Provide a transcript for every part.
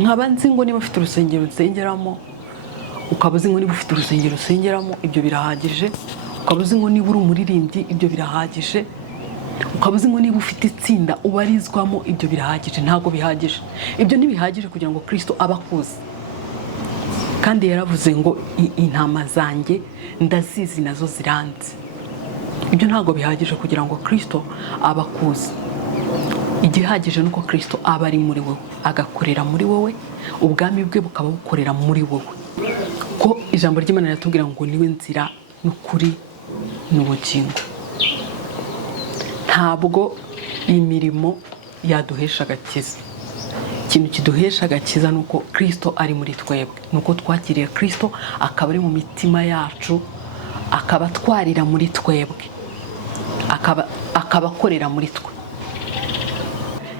nkaba nzi ngo niba ufite urusengero nsengeramo, ukaba uzi ngo niba ufite urusengero usengeramo, ibyo birahagije. Ukaba uzi ngo niba uri umuririmbyi, ibyo birahagije. Ukaba uzi ngo niba ufite itsinda ubarizwamo, ibyo birahagije. Ntabwo bihagije. Ibyo ntibihagije kugira ngo Kristo abakuze. Kandi yaravuze ngo intama zanjye ndazizi nazo ziranze. Ibyo ntabwo bihagije kugira ngo Kristo abakuze. Igihagije nuko Kristo aba ari muri wowe, agakorera muri wowe, ubwami bwe bukaba bukorera muri wowe. Ko ijambo ry'Imana riratubwira ngo niwe nzira n'ukuri n'ubugingo. Ntabwo imirimo yaduhesha agakiza. Ikintu kiduhesha agakiza nuko Kristo ari muri twebwe, nuko twakiriye Kristo akaba ari mu mitima yacu, akaba atwarira muri twebwe, akaba akorera muri twe.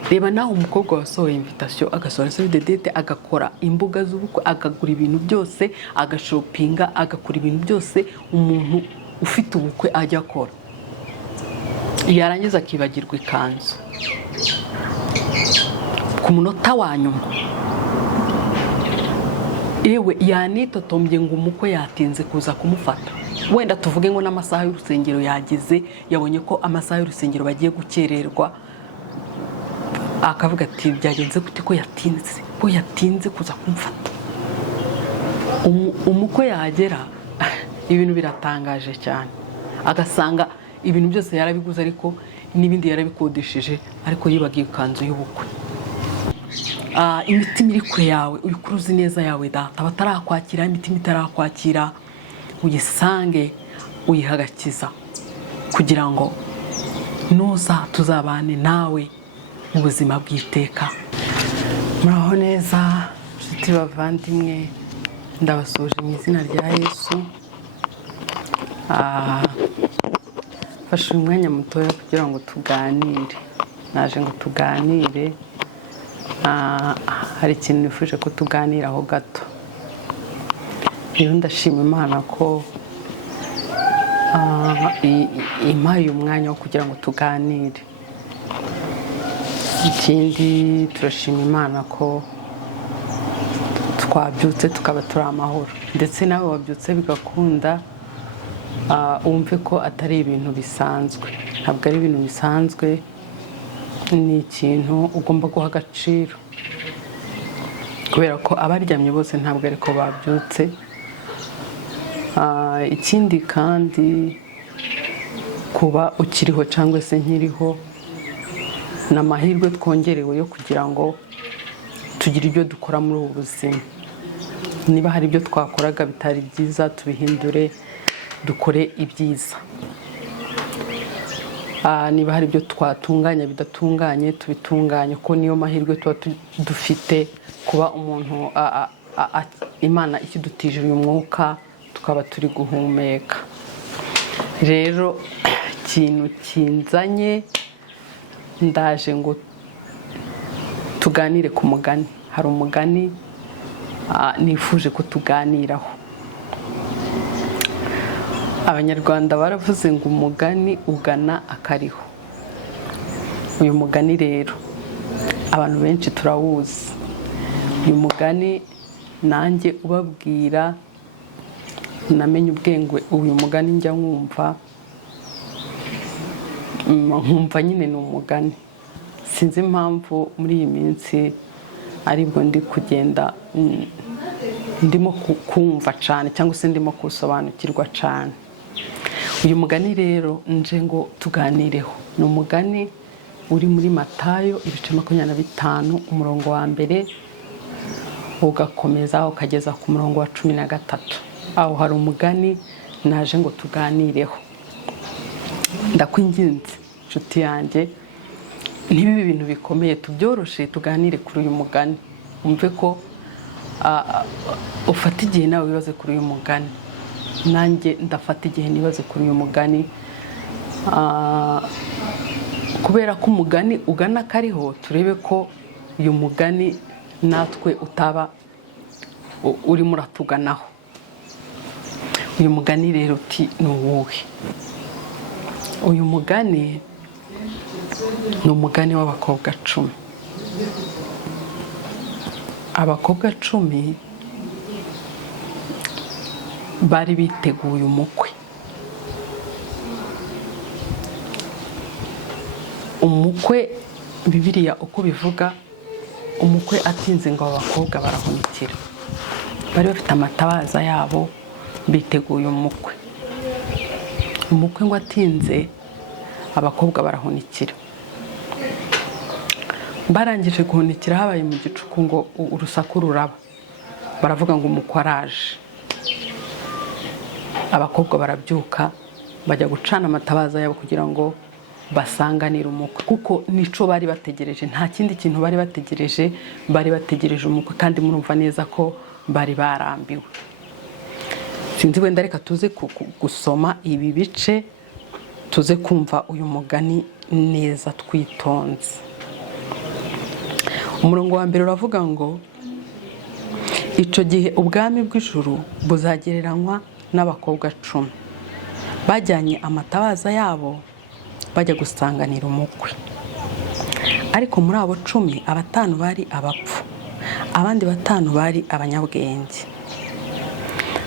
Reba nawe umukobwa wasohoye invitation, agasohora save the date, agakora imbuga z'ubukwe, agagura ibintu byose, agashopinga, agakora ibintu byose umuntu ufite ubukwe ajya akora. Yarangiza akibagirwa ikanzu ku munota wa nyuma. Ewe yanitotombye ngo umukwe yatinze kuza kumufata. Wenda tuvuge ngo n'amasaha y'urusengero yagize, yabonye ko amasaha y'urusengero bagiye gukererwa, akavuga ati byagenze gute ko yatinze kuza kumfata. Umukwe yagera ibintu biratangaje cyane, agasanga ibintu byose yarabiguze ariko n'ibindi yarabikodesheje, ariko yibagiye ikanzu y'ubukwe. Imitima iri kure yawe, uri kuruzi neza yawe data, batarakwakira, imitima itarakwakira, uyisange, uyihagakiza kugira ngo nuza tuzabane nawe mu buzima bw'iteka. Muraho neza nshuti bavandimwe, ndabasuje mu izina rya Yesu. Fashe umwanya mutoya kugira ngo tuganire. Naje ngo tuganire, hari ikintu nifuje ko tuganiraho gato. Rero ndashima Imana ko impaye umwanya wo kugira ngo tuganire. Ikindi turashima Imana ko twabyutse tukaba turi amahoro, ndetse nawe wabyutse bigakunda, wumve ko atari ibintu bisanzwe. Ntabwo ari ibintu bisanzwe, ni ikintu ugomba guha agaciro, kubera ko abaryamye bose ntabwo ariko babyutse. Ikindi kandi kuba ukiriho cyangwa se nkiriho, ni amahirwe twongerewe yo kugira ngo tugire ibyo dukora muri ubu buzima. Niba hari ibyo twakoraga bitari byiza, tubihindure dukore ibyiza. Niba hari ibyo twatunganya bidatunganye, tubitunganye, ko niyo mahirwe tuba dufite, kuba umuntu Imana ikidutije uyu mwuka tukaba turi guhumeka. Rero ikintu kinzanye, ndaje ngo tuganire ku mugani. Hari umugani nifuje ko tuganiraho. Abanyarwanda baravuze ngo umugani ugana akariho. Uyu mugani rero abantu benshi turawuzi. Uyu mugani nanjye ubabwira namenye ubwenge. Uyu mugani njya nkumva nyine ni umugani. Sinzi impamvu muri iyi minsi aribwo ndi kugenda ndimo kumva cyane, cyangwa se ndimo kusobanukirwa cyane. Uyu mugani rero nje ngo tuganireho. Ni umugani uri muri Matayo ibice 25 umurongo wa mbere ugakomeza ukageza ku murongo wa 13. Aho hari umugani naje ngo tuganireho. Ndakwinginze nshuti yanjye, ntibibe ibintu bikomeye, tubyoroshe tuganire kuri uyu mugani. Umve ko ufata igihe nawe wibaze kuri uyu mugani, nanjye ndafata igihe nibaze kuri uyu mugani, kubera ko umugani ugana kariho, turebe ko uyu mugani natwe utaba urimo uratuganaho. Uyu mugani rero uti ni uwuhe? Uyu mugani ni umugani w'abakobwa 10. abakobwa 10 bari biteguye umukwe. Umukwe Bibiliya uko bivuga, umukwe atinze ngo abakobwa barahunikira. Bari bafite amatabaza yabo biteguye umukwe. Umukwe ngo atinze abakobwa barahunikira. Barangije guhunikira habaye mu gicuku ngo urusaku ruraba. Baravuga ngo umukwe araje. Abakobwa barabyuka bajya gucana amatabaza yabo kugira ngo basanganire umukwe, kuko nico bari bategereje, nta kindi kintu bari bategereje. Bari bategereje umukwe kandi murumva neza ko bari barambiwe. Sinzi wenda reka tuze gusoma ibi bice, tuze kumva uyu mugani neza twitonze. Umurongo wa mbere uravuga ngo ico gihe ubwami bw'ijuru buzagereranywa n'abakobwa 10 bajyanye amatabaza yabo bajya gusanganira umukwe. Ariko muri abo 10 5 bari abapfu, abandi 5 bari abanyabwenge.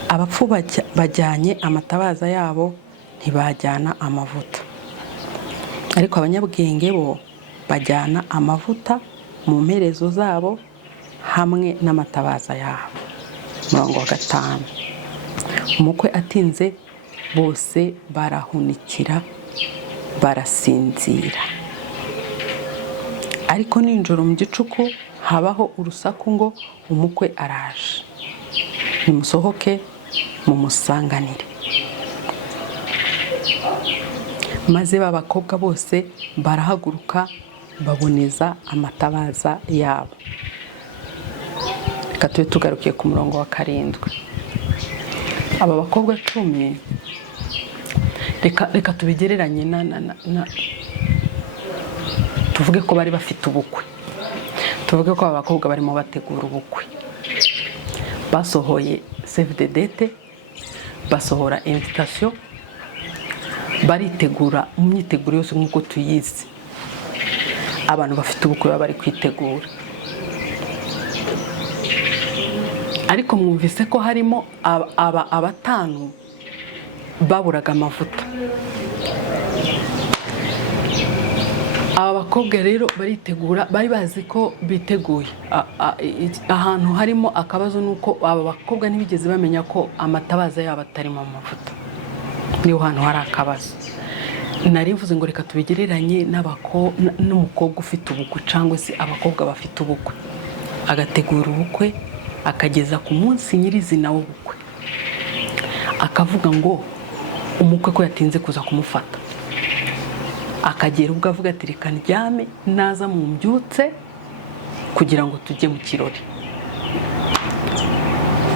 Abapfu bajyanye amatabaza yabo ntibajyana amavuta, ariko abanyabwenge bo bajyana amavuta mu mperezo zabo hamwe n'amatabaza yabo. Umurongo wa 5, umukwe atinze bose barahunikira barasinzira. Ariko ninjoro mu gicuku habaho urusaku ngo umukwe araje. Nimusohoke mumusanganire. Maze babakobwa bose barahaguruka baboneza amatabaza yabo. Reka tube tugarukiye ku murongo wa 7. Aba bakobwa 10 reka tubigereranye na tuvuge ko bari bafite ubukwe. Tuvuge ko aba bakobwa barimo bategura ubukwe. Basohoye save the date, basohora invitation, baritegura mu myiteguro yose nk'uko tuyizi. Abantu bafite ubukwe bari kwitegura. Ariko mwumvise ko harimo abatanu baburaga amavuta. Aba bakobwa rero baritegura, bari bazi ko biteguye. Ahantu harimo akabazo nuko aba bakobwa ntibigeze bamenya ko amatabaza yabo atarimo amavuta. Niho hantu hari akabazo. Nari mvuze ngo reka tubigereranye n'umukobwa ufite ubukwe cyangwa se abakobwa bafite ubukwe. Agategura ubukwe akageza ku munsi nyirizina w'ubukwe. Akavuga ngo umukwe ko yatinze kuza kumufata. Akagera ubwo avuga ati reka ndyame naza mu mbyutse kugira ngo tujye mu kirori.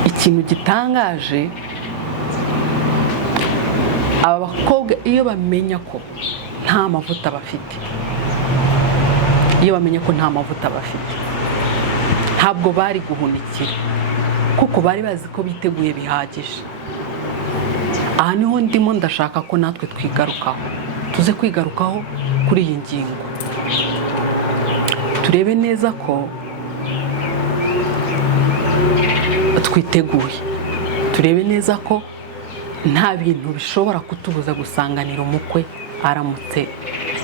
Ikintu gitangaje, aba bakobwa iyo bamenya ko nta mavuta bafite, ntabwo bari guhunikira, kuko bari bazi ko biteguye bihagije. Aha niho ndimo ndashaka ko natwe twigarukaho, tuze kwigarukaho kuri iyi ngingo. Turebe neza ko twiteguye, turebe neza ko nta bintu bishobora kutubuza gusanganira umukwe aramutse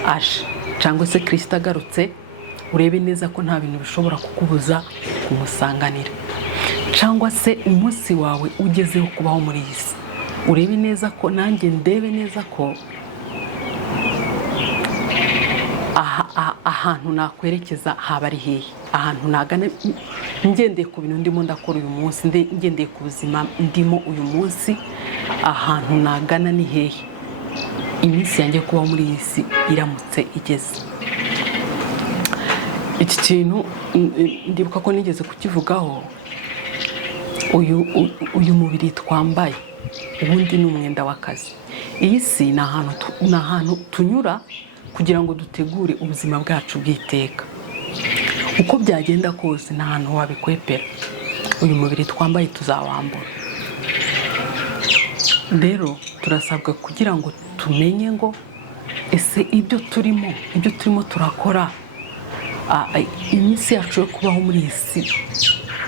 aje, cyangwa se Kristo agarutse. Urebe neza ko nta bintu bishobora kukubuza kumusanganira, cyangwa se umunsi wawe ugezeho kubaho muri iyi si. Urebe neza ko nanjye ndebe neza ko ahantu nakwerekeza haba ari hehe, ahantu nagana ngendeye ku bintu ndimo ndakora uyu munsi, ngendeye ku buzima ndimo uyu munsi, ahantu nagana ni hehe iminsi yanjye kubaho muri iyi si iramutse igeze. Iki kintu ndibuka ko nigeze kukivugaho. Uyu mubiri twambaye ubundi ni umwenda w'akazi. Iyi si ni ahantu tunyura kugira ngo dutegure ubuzima bwacu bw'iteka. Uko byagenda kose nta hantu wabikwepera. Uyu mubiri twambaye tuzawambura. Rero turasabwa kugira ngo tumenye ngo ese ibyo turimo turakora iminsi yacu yo kubaho muri iyi si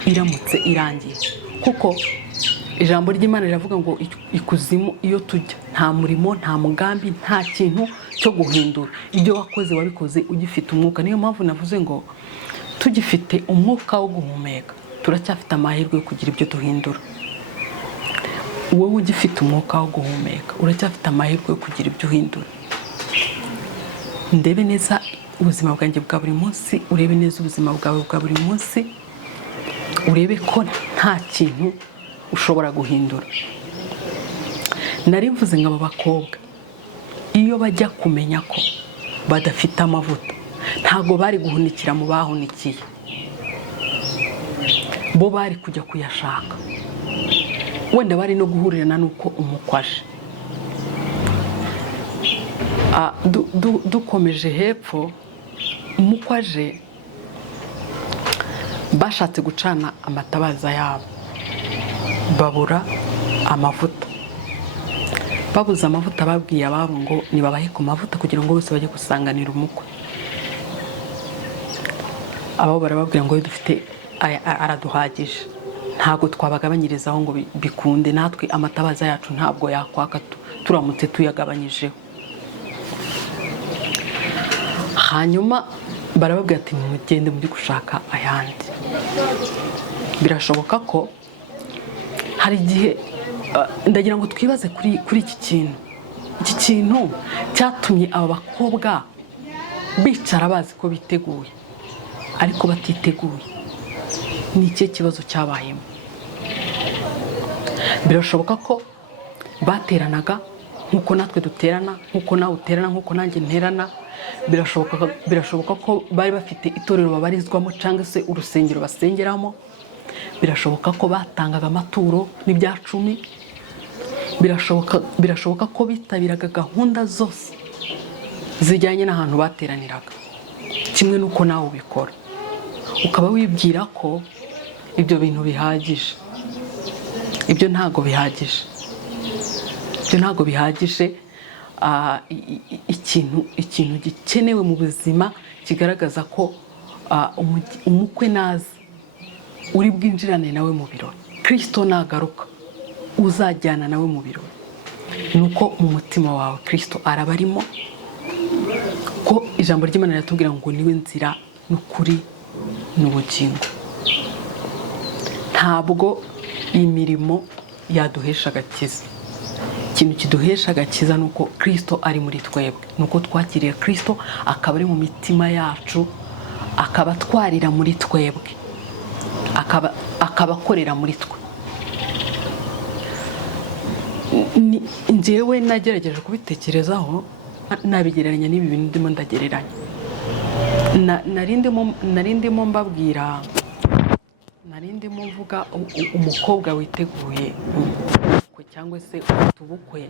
iramutse irangiye. Kuko ijambo ry'Imana riravuga ngo ikuzimu iyo tujya nta murimo, nta mugambi, nta kintu cyo guhindura. Ibyo wakoze wabikoze ugifite umwuka. Niyo mpamvu navuze ngo tugifite umwuka wo guhumeka turacyafite amahirwe yo kugira ibyo duhindura. Wowe ugifite umwuka wo guhumeka uracyafite amahirwe yo kugira ibyo uhindura. Ndebe neza ubuzima bwanjye bwa buri munsi, urebe neza ubuzima bwawe bwa buri munsi, urebe ko nta kintu ushobora guhindura. Narivuze ngo aba bakobwa iyo bajya kumenya ko badafite amavuta ntago bari guhunikira mu bahunikiye, bo bari kujya kuyashaka. Wenda bari no guhurirana nuko umukwaje. Dukomeje hepfo, umukwaje bashatse gucana amatabaza yabo babura amavuta. Babuze amavuta babwiye ababo ngo nibabahe ku mavuta kugira ngo bose bajye gusanganira umukwe. Abo barababwira ngo dufite araduhagije, ntabwo twabagabanyirizaho ngo bikunde, natwe amatabaza yacu ntabwo yakwaka turamutse tuyagabanyijeho. Hanyuma barababwira ati mugende muri gushaka ayandi. Birashoboka ko hari igihe ndagira ngo twibaze kuri iki kintu cyatumye aba bakobwa bicara bazi ko biteguye ariko batiteguye. Ni ikihe kibazo cyabayemo? Birashoboka ko bateranaga nkuko natwe duterana, nkuko nawe uterana, nkuko nanjye nterana. Birashoboka ko bari bafite itorero babarizwamo cyangwa se urusengero basengeramo. Birashoboka ko batangaga amaturo n'ibya 10. Birashoboka ko bitabiraga gahunda zose zijyanye n'ahantu bateraniraga, kimwe nuko nawe ubikora. Ukaba wibwira ko ibyo bintu bihagije. Ibyo ntago bihagije. Ibyo ntago bihagije. Ikintu gikenewe mu buzima kigaragaza ko umukwe naza uri bwinjirane nawe mu birori, Kristo nagaruka uzajyana nawe mu birori, nuko mu mutima wawe Kristo araba arimo. Ko ijambo ry'Imana riratubwira ngo niwe nzira n'ukuri n'ubugingo. Ntabwo imirimo yaduhesha agakiza. Ikintu kiduhesha agakiza nuko Kristo ari muri twebwe, nuko twakiriye Kristo akaba ari mu mitima yacu, akaba twarira muri twebwe, akaba akorera muri twe. Njyewe nagerageje kubitekerezaho, nabigereranya n'ibi bintu ndimo ndagereranya. Narindimo mbabwira, narindimo mvuga umukobwa witeguye ubukwe cyangwa se ubukwe.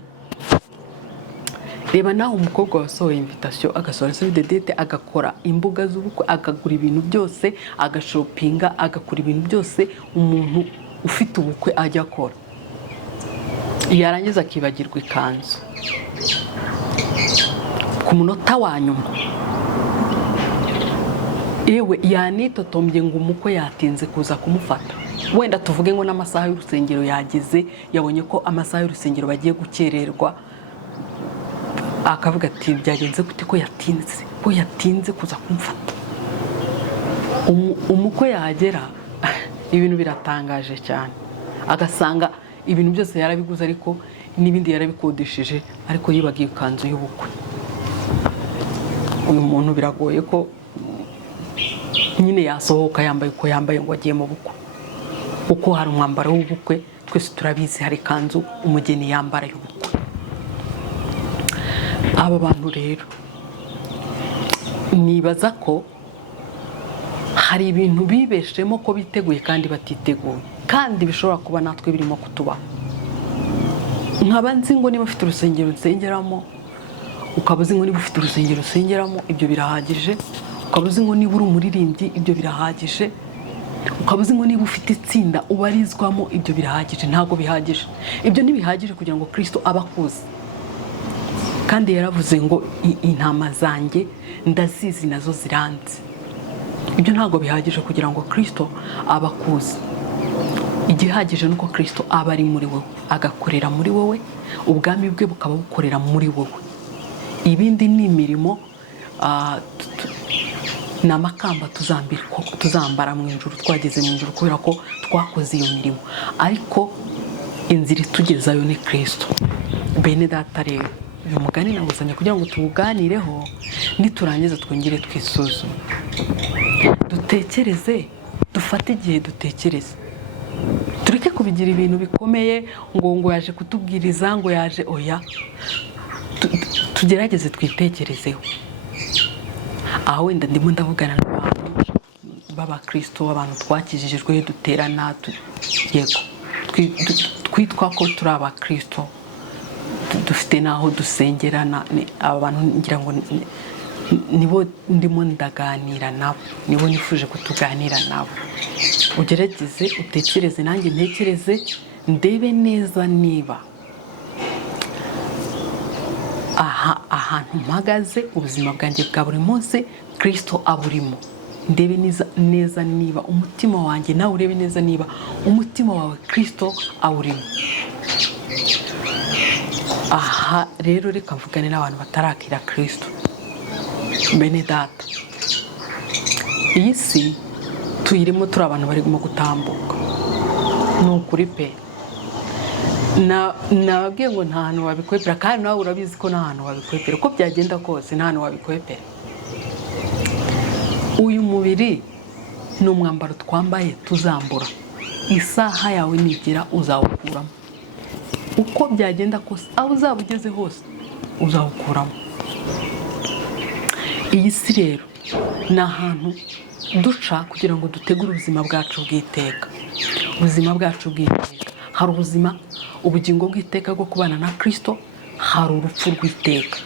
Reba nawe umukobwa wasohoye invitation, agasohora save the date, agakora imbuga z'ubukwe, agagura ibintu byose, agashopinga, agakora ibintu byose umuntu ufite ubukwe ajya akora. Yarangiza akibagirwa ikanzu ku munota wa nyuma. Ewe yanitotombye ngo umukwe yatinze kuza kumufata. Wenda tuvuge ngo n'amasaha y'urusengero yageze, yabonye ko amasaha y'urusengero bagiye gukererwa, akavuga ati byagenze gute ko yatinze kuza kumufata. Umukwe yahagera ibintu biratangaje cyane, agasanga ibintu byose yarabiguze ariko n'ibindi yarabikodesheje, ariko yibagiye ikanzu y'ubukwe. Uyu muntu biragoye ko nyine yasohoka yambaye uko yambaye ngo agiye mu bukwe. Uko hari umwambaro w'ubukwe, twese turabizi hari kanzu umugeni yambara y'ubukwe. Aba bantu rero nibaza ko hari ibintu bibeshemo ko biteguye kandi batiteguye, kandi bishobora kuba natwe birimo kutubaho. Nkaba nzi ngo niba ufite urusengero nsengeramo, ukaba uzi ngo niba ufite urusengero usengeramo, ibyo birahagije. Ukaba uzi ngo niba uri umuririmbyi, ibyo birahagije. Ukaba uzi ngo niba ufite itsinda ubarizwamo, ibyo birahagije. Ntago bihagije. Ibyo ntibihagije kugira ngo Kristo abakuze. Kandi yaravuze ngo intama zanjye ndazizi nazo ziranze. ibyo ntabwo bihagije kugira ngo Kristo abakuze. Igihagije nuko Kristo aba ari muri wowe, agakorera muri wowe, ubwami bwe bukaba bukorera muri wowe. Ibindi ni imirimo n'amakamba tuzambara mu ijuru, twageze mu ijuru kubera ko twakoze iyo mirimo, ariko inzira itugezayo ni Kristo. Bene data rero, uyu mugani nawuzanye kugira ngo tuwuganireho, niturangiza twongere twisuzume, dutekereze, dufate igihe dutekereze, tureke kubigira ibintu bikomeye ngo yaje kutubwiriza, ngo yaje oya. Tugerageze twitekerezeho. Aho wenda ndimo ndavugana n'abantu b'abakristo, abantu twakijijwe, duterana, yego twitwa ko turi abakristo, dufite naho dusengerana. Abantu ngira ngo nibo ndimo ndaganira nabo, nibo nifuje kutuganira nabo. Ugerageze utekereze, nanjye ntekereze, ndebe neza niba ahantu mpagaze ubuzima bwanjye bwa buri munsi Kristo aburimo. Ndebe neza niba umutima wanjye, nawe urebe neza niba umutima wawe Kristo awurimo. Aha rero reka mvugane n'abantu batarakira Kristo. Bene data, iyi si tuyirimo turi abantu barimo gutambuka, ni ukuri pe. Nababwiye ngo nta hantu wabikwepera, kandi nawe urabizi ko nta hantu wabikwepera, uko byagenda kose nta hantu wabikwepera. Uyu mubiri ni umwambaro twambaye tuzambura, isaha yawe nigera uzawukuramo. Uko byagenda kose, aho uzaba ugeze hose uzawukuramo. Iyi si rero ni ahantu duca kugira ngo dutegure ubuzima bwacu bw'iteka. Ubuzima bwacu bw'iteka, hari ubuzima, ubugingo bw'iteka bwo kubana na Kristo, hari urupfu rw'iteka.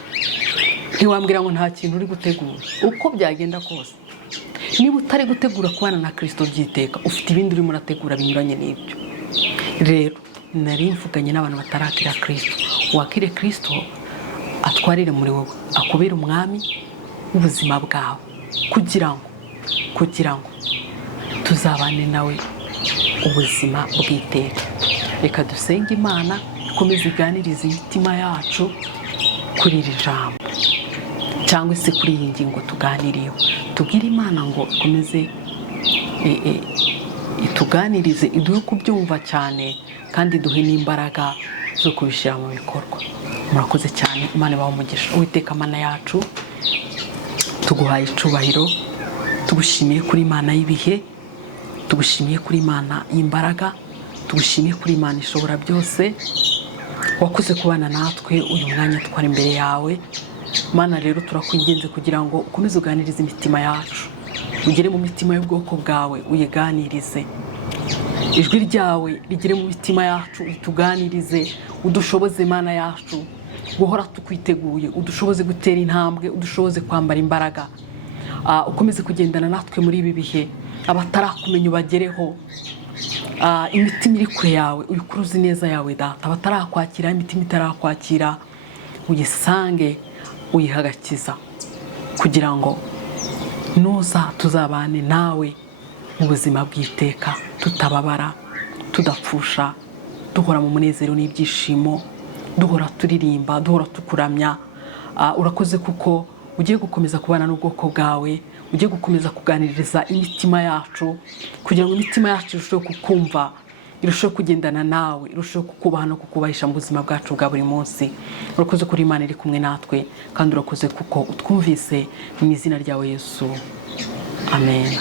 Ntiwambwira ngo nta kintu uri gutegura. Uko byagenda kose, niba utari gutegura kubana na Kristo by'iteka, ufite ibindi urimo urategura binyuranye n'ibyo. Rero nari mvuganye n'abantu batarakira Kristo. Wakire Kristo atwarire muri wowe, akubere umwami w'ubuzima bwawe, kugira ngo tuzabane nawe ubuzima bw'iteka. Reka dusenge Imana ikomeze iganirize imitima yacu kuri iri jambo, cyangwa se kuri iyi ngingo tuganiriyeho. Tubwire Imana ngo ikomeze ituganirize, iduhe kubyumva cyane, kandi iduhe n'imbaraga zo kubishyira mu bikorwa. Murakoze cyane, Imana ibahe umugisha. Uwiteka Mana yacu, tuguhaye icubahiro, tugushimiye kuri Imana y'ibihe, tugushimiye kuri Imana y'imbaraga, tugushimiye kuri Imana ishobora byose. Wakoze kubana natwe uyu mwanya twari imbere yawe. Mana rero turakwinginze kugira ngo ukomeze uganirize imitima yacu, ugere mu mitima y'ubwoko bwawe, uyiganirize. Ijwi ryawe rigere mu mitima yacu, utuganirize, udushoboze Mana yacu guhora tukwiteguye, udushoboze gutera intambwe, udushoboze kwambara imbaraga. Ukomeze kugendana natwe muri ibi bihe, abatarakumenya ubagereho. Imitima iri kure yawe uyikuruzi neza yawe Data, abatarakwakira, imitima itarakwakira uyisange, uyiha agakiza, kugira ngo nuza tuzabane nawe mu buzima bw'iteka, tutababara, tudapfusha, duhora mu munezero n'ibyishimo, duhora turirimba, duhora tukuramya. Urakoze kuko ugiye gukomeza kubana n'ubwoko bwawe, ugiye gukomeza kuganiriza imitima yacu, kugira ngo imitima yacu irusheho kukumva, irusheho kugendana nawe, irusheho kukubaha no kukubahisha mu buzima bwacu bwa buri munsi. Urakoze kuri Imana iri kumwe natwe, kandi urakoze kuko utwumvise, mu izina ryawe Yesu, amen.